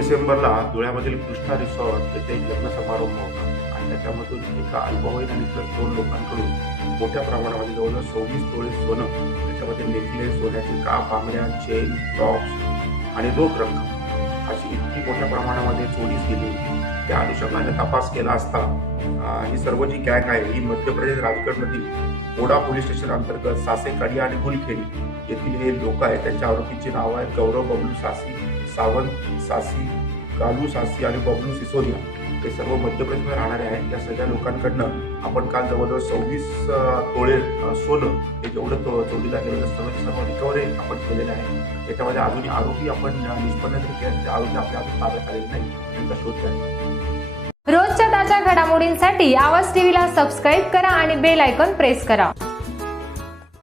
डिसेंबरला धुळ्यामधील कृष्णा रिसॉर्ट येथे लग्न समारंभ होता. आणि त्याच्यामधून एका अल्पवयीन आणि इतर दोन लोकांकडून मोठ्या प्रमाणामध्ये जवळजवळ सव्वीस तोळे सोनं त्याच्यामध्ये नेकलेस सोन्याची काप बांगड्या चेन टॉप्स आणि रोख रक्कम अशी इतकी मोठ्या प्रमाणामध्ये चोरीस गेली होती. त्या अनुषंगाने तपास केला असता ही सर्व जी गॅग आहे ही मध्य प्रदेश राजगडमधील ओडा पोलीस स्टेशन अंतर्गत सासेकाडी आणि गुलखेडी येथील हे लोक आहेत त्यांच्या आरोपींची नावं आहेत गौरव बबलू सासी सावंत सासी कालू सासी आणि बबलू सिसोदिया हे सर्व मध्य प्रदेशमध्ये राहणारे आहेत. या सगळ्या लोकांकडनं आपण काल जवळजवळ सव्वीस तोळे सोनं हे जेवढं चोरीला गेलेलं सर्व म्हणजे सर्व रिकव्हरी आपण केलेलं आहे. त्याच्यामध्ये अजूनही आरोपी आपण निष्पन्न जरी केले आरोपी आपल्या ताब्यात आलेले नाही त्यांचा शोध घ्या रोजच्या ताज्या घडामोडींसाठी आवाज टीव्हीला सबस्क्राईब करा आणि बेल आयकॉन प्रेस करा.